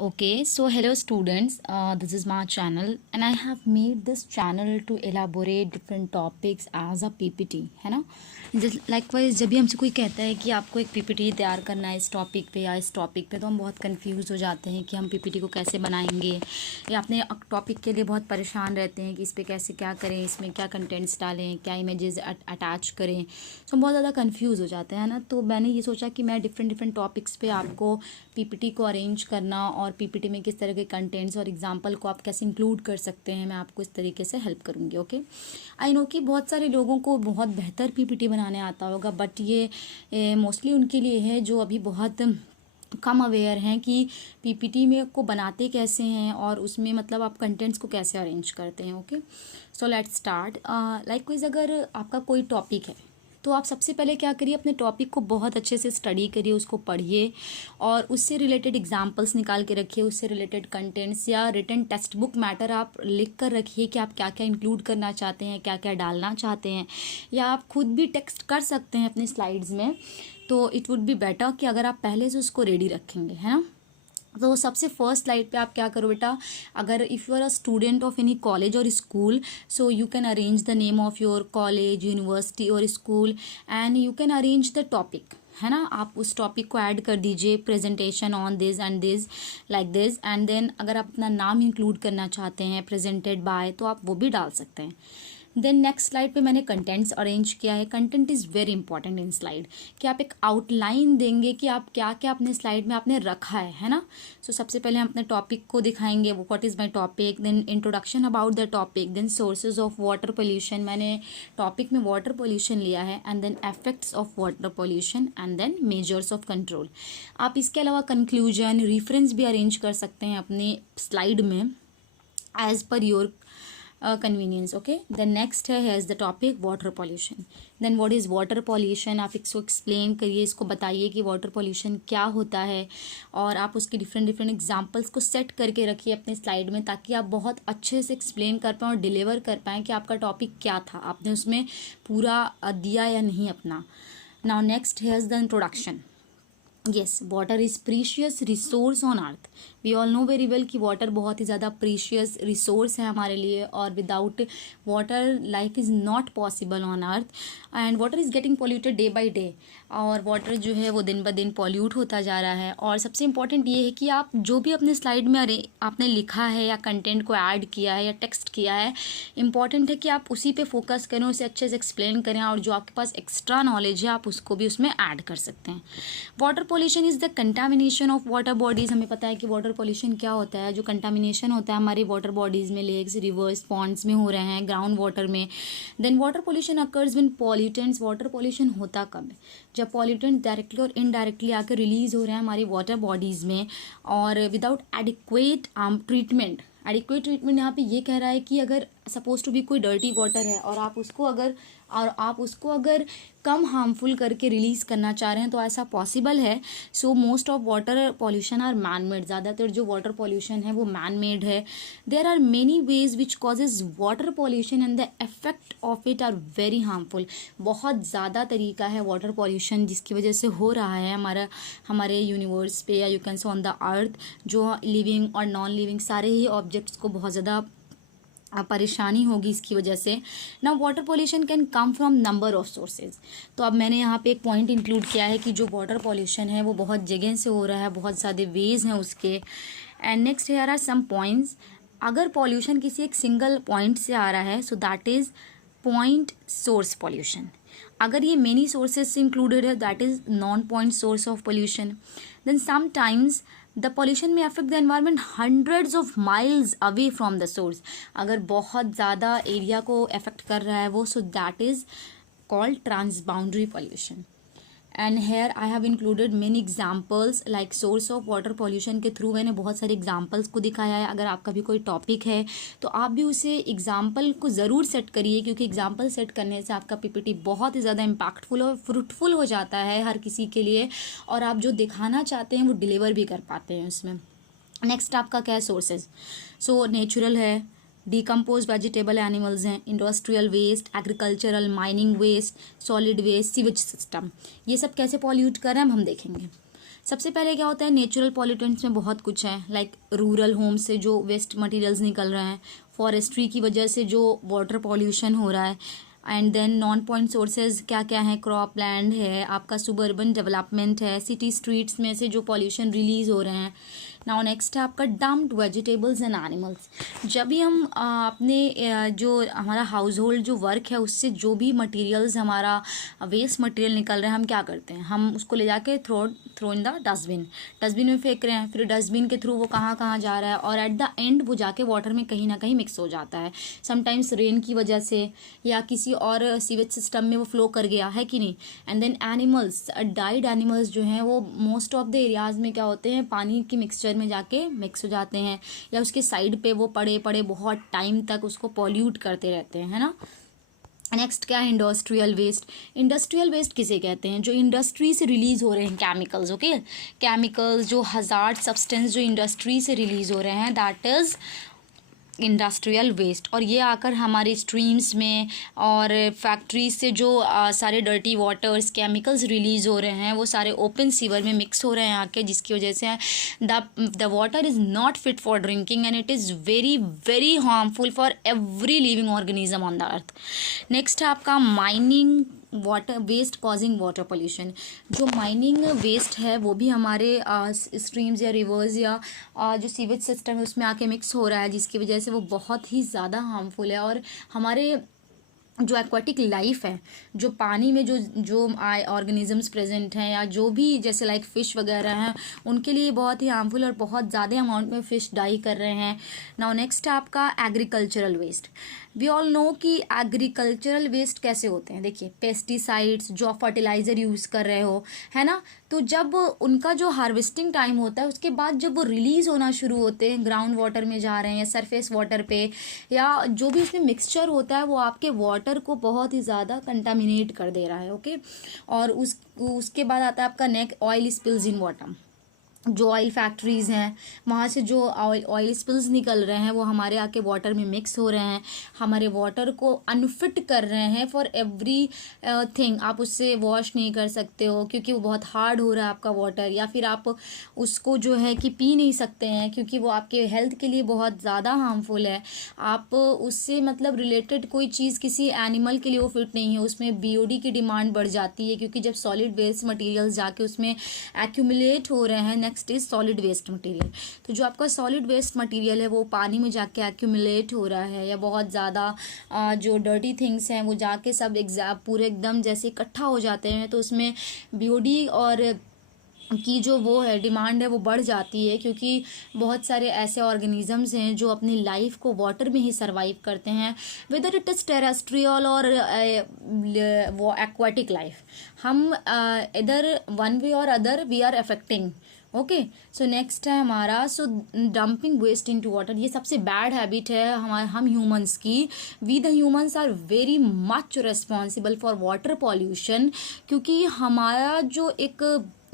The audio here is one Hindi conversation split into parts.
Okay, so hello students, this is my channel and I have made this channel to elaborate different topics as a PPT, है ना। लाइकवाइज जब भी हमसे कोई कहता है कि आपको एक PPT तैयार करना है इस टॉपिक पे या इस टॉपिक पे, तो हम बहुत कंफ्यूज हो जाते हैं कि हम PPT को कैसे बनाएंगे, या अपने टॉपिक के लिए बहुत परेशान रहते हैं कि इस पर कैसे क्या करें, इसमें क्या कंटेंट्स डालें, क्या इमेजेस अटैच करें। तो हम बहुत ज़्यादा कंफ्यूज हो जाते हैं ना। तो मैंने ये सोचा कि मैं डिफरेंट टॉपिक्स पे आपको PPT को अरेंज करना और PPT में किस तरह के कंटेंट्स और एग्जांपल को आप कैसे इंक्लूड कर सकते हैं, मैं आपको इस तरीके से हेल्प करूँगी। ओके, आई नो कि बहुत सारे लोगों को बहुत बेहतर PPT बनाने आता होगा, बट ये मोस्टली उनके लिए है जो अभी बहुत कम अवेयर हैं कि PPT में को बनाते कैसे हैं और उसमें मतलब आप कंटेंट्स को कैसे अरेंज करते हैं। Okay, so let's start. Likewise अगर आपका कोई टॉपिक है तो आप सबसे पहले क्या करिए, अपने टॉपिक को बहुत अच्छे से स्टडी करिए, उसको पढ़िए और उससे रिलेटेड एग्जांपल्स निकाल के रखिए, उससे रिलेटेड कंटेंट्स या रिटन टेक्स्ट बुक मैटर आप लिख कर रखिए कि आप क्या क्या इंक्लूड करना चाहते हैं, क्या क्या डालना चाहते हैं, या आप खुद भी टेक्स्ट कर सकते हैं अपने स्लाइड्स में। तो इट वुड बी बेटर कि अगर आप पहले से उसको रेडी रखेंगे, है ना। तो सबसे फर्स्ट स्लाइड पे आप क्या करो बेटा, अगर if you are a student of any college और school, so you can arrange the name of your college, university और school and you can arrange the topic, है ना। आप उस टॉपिक को ऐड कर दीजिए, presentation on this and this, like this, and then अगर आप अपना नाम इंक्लूड करना चाहते हैं प्रेजेंटेड बाय, तो आप वो भी डाल सकते हैं। देन नेक्स्ट स्लाइड पे मैंने कंटेंट्स अरेंज किया है। Content is very important in slide, कि आप एक आउटलाइन देंगे कि आप क्या क्या अपने स्लाइड में आपने रखा है ना। सो सबसे पहले हम अपने टॉपिक को दिखाएंगे, वो what is my topic, then introduction about the topic, then sources of water pollution, मैंने टॉपिक में वाटर पोल्यूशन लिया है, and then effects of water pollution, and then measures of control. आप इसके अलावा कंक्लूजन, रेफरेंस भी अरेंज कर सकते हैं अपनी स्लाइड में as per your convenience. Okay, the next है is the topic water pollution. Then what is water pollution, आप इसको एक्सप्लेन करिए, इसको बताइए कि वाटर पोल्यूशन क्या होता है, और आप उसके डिफरेंट एग्जांपल्स को सेट करके रखिए अपने स्लाइड में, ताकि आप बहुत अच्छे से एक्सप्लेन कर पाएँ और डिलीवर कर पाएँ कि आपका टॉपिक क्या था, आपने उसमें पूरा दिया या नहीं अपना। नाउ नेक्स्ट है the introduction. Yes, water is precious resource on earth. We all know very well कि वाटर बहुत ही ज़्यादा प्रीशियस रिसोर्स है हमारे लिए, और without water life is not possible on earth, and water is getting polluted day by day, और वाटर जो है वो दिन ब दिन पॉल्यूट होता जा रहा है। और सबसे इम्पॉर्टेंट ये है कि आप जो भी अपने स्लाइड में आपने लिखा है या कंटेंट को ऐड किया है या टेक्स्ट किया है, इम्पॉर्टेंट है कि आप उसी पे फोकस करें, उसे अच्छे से एक्सप्लेन करें, और जो आपके पास एक्स्ट्रा नॉलेज है आप उसको भी उसमें ऐड कर सकते हैं। Water pollution is the contamination of water bodies. हमें पता है कि वाटर पॉल्यूशन क्या होता है, जो कंटामिनेशन होता है हमारी वाटर बॉडीज़ में, लेक्स, रिवर्स, पॉन्ड्स में हो रहे हैं, ग्राउंड वाटर में। Then water pollution occurs when pollutants, water pollution होता कब है, जब पॉल्यूटेंट डायरेक्टली और इनडायरेक्टली आकर रिलीज़ हो रहे हैं हमारी वाटर बॉडीज़ में, और without adequate treatment. Adequate treatment यहाँ पे ये कह रहा है कि अगर सपोज टू बी कोई डर्टी वाटर है और आप उसको अगर कम हार्मफुल करके रिलीज़ करना चाह रहे हैं, तो ऐसा पॉसिबल है। So most of water pollution are man made, ज़्यादातर जो वाटर पॉल्यूशन है वो मैन मेड है। There are many ways which causes water pollution and the effect of it are very harmful. बहुत ज़्यादा तरीका है वाटर पॉल्यूशन जिसकी वजह से हो रहा है हमारे यूनिवर्स पे, या you can say on the अर्थ, जो लिविंग और नॉन लिविंग सारे ही ऑब्जेक्ट्स को बहुत ज़्यादा परेशानी होगी इसकी वजह से ना। Water pollution can come from number of sources. तो अब मैंने यहाँ पे एक पॉइंट इंक्लूड किया है कि जो वाटर पोल्यूशन है वो बहुत जगह से हो रहा है, बहुत ज़्यादा वेज हैं उसके। And next here are some points. अगर पॉल्यूशन किसी एक सिंगल पॉइंट से आ रहा है, so that is point source pollution. अगर ये मेनी सोर्सेज से इंक्लूडेड है, that is non point source of pollution. Then sometimes the pollution में affect the environment hundreds of miles away from the source. अगर बहुत ज़्यादा एरिया को अफेक्ट कर रहा है वो, सो that is called transboundary pollution. And here I have included many examples like source of water pollution के थ्रू मैंने बहुत सारे एग्जाम्पल्स को दिखाया है। अगर आपका भी कोई टॉपिक है तो आप भी उसे एग्जाम्पल को ज़रूर सेट करिए, क्योंकि एग्जाम्पल सेट करने से आपका PPT बहुत ही ज़्यादा इम्पैक्टफुल और फ्रूटफुल हो जाता है हर किसी के लिए, और आप जो दिखाना चाहते हैं वो डिलीवर भी कर पाते हैं उसमें। नेक्स्ट आपका क्या है, सोर्सेज। सो नेचुरल है, डिकम्पोज वेजिटेबल एनिमल्स हैं, industrial waste, agricultural, mining waste, solid waste, sewage system, ये सब कैसे पॉल्यूट कर रहे हैं हम देखेंगे। सबसे पहले क्या होता है, नेचुरल पॉल्यूटेंट्स में बहुत कुछ है, लाइक रूरल होम से जो वेस्ट मटेरियल्स निकल रहे हैं, फॉरेस्ट्री की वजह से जो वाटर पॉल्यूशन हो रहा है, and then non point sources क्या क्या है, क्रॉप लैंड है, आपका सुबर्बन डेवलपमेंट है, सिटी स्ट्रीट्स में से जो पॉल्यूशन रिलीज हो रहे हैं। नाउ नेक्स्ट है आपका डम्प्ड वेजिटेबल्स एंड एनिमल्स। जब भी हम अपने जो हमारा हाउस होल्ड जो वर्क है उससे जो भी मटेरियल्स हमारा वेस्ट मटेरियल निकल रहा है, हम क्या करते हैं, हम उसको ले जाके थ्रो इन द डस्टबिन में फेंक रहे हैं। फिर डस्टबिन के थ्रू वो कहाँ कहाँ जा रहा है, और एट द एंड वो जाके वाटर में कहीं ना कहीं मिक्स हो जाता है, समटाइम्स रेन की वजह से या किसी और सीवेज सिस्टम में वो फ्लो कर गया है कि नहीं। And then animals, died animals जो हैं वो मोस्ट ऑफ द एरियाज़ में क्या होते हैं, पानी की मिक्सचर में जाके मिक्स हो जाते हैं, या उसके साइड पे वो पड़े पड़े बहुत टाइम तक उसको पॉल्यूट करते रहते हैं, है ना। नेक्स्ट क्या है, इंडस्ट्रियल वेस्ट। इंडस्ट्रियल वेस्ट किसे कहते हैं, जो इंडस्ट्री से रिलीज हो रहे हैं केमिकल्स, ओके, केमिकल्स जो हजार्ड सब्सटेंस जो इंडस्ट्री से रिलीज हो रहे हैं, दैट इज इंडस्ट्रियल वेस्ट। और ये आकर हमारे स्ट्रीम्स में और फैक्ट्रीज से जो सारे डर्टी वाटर्स रिलीज़ हो रहे हैं वो सारे ओपन सीवर में मिक्स हो रहे हैं आके, जिसकी वजह से the water is not fit for drinking and it is very very harmful for every living organism on the earth. Next है आपका mining water waste causing water pollution. जो माइनिंग वेस्ट है वो भी हमारे स्ट्रीम्स या रिवर्स या जो सीवेज सिस्टम है उसमें आके मिक्स हो रहा है, जिसकी वजह से वो बहुत ही ज़्यादा हार्मफुल है। और हमारे जो एक्वाटिक लाइफ है, जो पानी में जो ऑर्गेनिजम्स प्रेजेंट हैं या जो भी जैसे लाइक फ़िश वगैरह हैं, उनके लिए बहुत ही हार्मफुल और बहुत ज़्यादा अमाउंट में फ़िश डाई कर रहे हैं। नाउ नेक्स्ट है आपका agricultural waste. We all know कि एग्रीकल्चरल वेस्ट कैसे होते हैं। देखिए, पेस्टिसाइड्स जो आप फर्टिलाइज़र यूज़ कर रहे हो, है ना, तो जब उनका जो हार्वेस्टिंग टाइम होता है उसके बाद जब वो रिलीज़ होना शुरू होते हैं, ग्राउंड वाटर में जा रहे हैं या सरफेस वाटर पे, या जो भी इसमें मिक्सचर होता है वो आपके वाटर को बहुत ही ज़्यादा कंटामिनेट कर दे रहा है, ओके। और उसके बाद आता है आपका next, oil spills in water. जो ऑयल फैक्ट्रीज़ हैं वहाँ से जो ऑयल स्पिल्स निकल रहे हैं वो हमारे आके वाटर में मिक्स हो रहे हैं, हमारे वाटर को अनफिट कर रहे हैं फॉर एवरी थिंग। आप उससे वॉश नहीं कर सकते हो क्योंकि वो बहुत हार्ड हो रहा है आपका वाटर, या फिर आप उसको जो है कि पी नहीं सकते हैं क्योंकि वो आपके हेल्थ के लिए बहुत ज़्यादा हार्मफुल है। आप उससे मतलब रिलेटेड कोई चीज़ किसी एनिमल के लिए वो फिट नहीं है, उसमें बीओडी की डिमांड बढ़ जाती है क्योंकि जब सॉलिड वेस्ट मटीरियल्स जाके उसमें एक्यूमुलेट हो रहे हैं। Next is solid waste material. तो जो आपका सॉलिड वेस्ट मटेरियल है वो पानी में जाके एक्यूमुलेट हो रहा है, या बहुत ज़्यादा जो डर्टी थिंग्स हैं वो जाके सब पूरे एकदम जैसे इकट्ठा हो जाते हैं, तो उसमें बीओडी और की जो वो है डिमांड है वो बढ़ जाती है, क्योंकि बहुत सारे ऐसे ऑर्गेनिजम्स हैं जो अपनी लाइफ को वाटर में ही सरवाइव करते हैं, वेदर इट इज़ टेरेस्ट्रियल और वो एक्वाटिक लाइफ। हम इधर वन वे और other we are affecting, okay. So next है हमारा, so dumping waste into water. ये सबसे बैड हैबिट है हम ह्यूमंस की। We the humans are very much responsible for water pollution, क्योंकि हमारा जो एक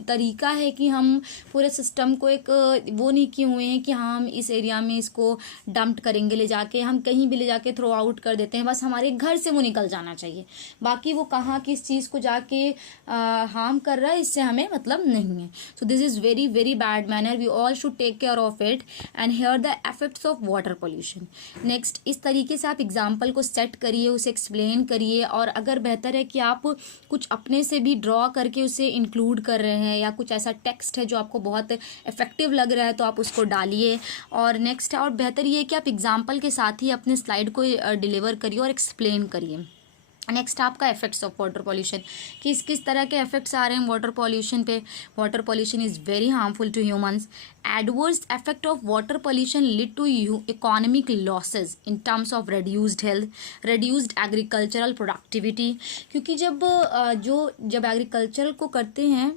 तरीका है कि हम पूरे सिस्टम को एक वो नहीं किए हुए हैं कि हाँ हम इस एरिया में इसको डंप करेंगे ले जाके, हम कहीं भी ले जाके थ्रो आउट कर देते हैं, बस हमारे घर से वो निकल जाना चाहिए, बाकी वो कहाँ किस चीज़ को जाके हार्म कर रहा है इससे हमें मतलब नहीं है। So this is very very bad manner, we all should take care of it and here the effects of water pollution. Next, इस तरीके से आप एग्जाम्पल को सेट करिए, उसे एक्सप्लेन करिए, और अगर बेहतर है कि आप कुछ अपने से भी ड्रॉ करके उसे इंक्लूड कर रहे हैं या कुछ ऐसा टेक्स्ट है जो आपको बहुत इफेक्टिव लग रहा है तो आप उसको डालिए। और नेक्स्ट, और बेहतर ये है कि आप एग्जाम्पल के साथ ही अपने स्लाइड को डिलीवर करिए और एक्सप्लेन करिए। नेक्स्ट आपका इफेक्ट्स ऑफ वाटर पॉल्यूशन, किस तरह के इफेक्ट्स आ रहे हैं वाटर पॉल्यूशन पे। Water pollution is very harmful to humans. Adverse effect of water pollution lead to economic losses in terms of reduced health, reduced agricultural productivity, क्योंकि जब एग्रीकल्चर को करते हैं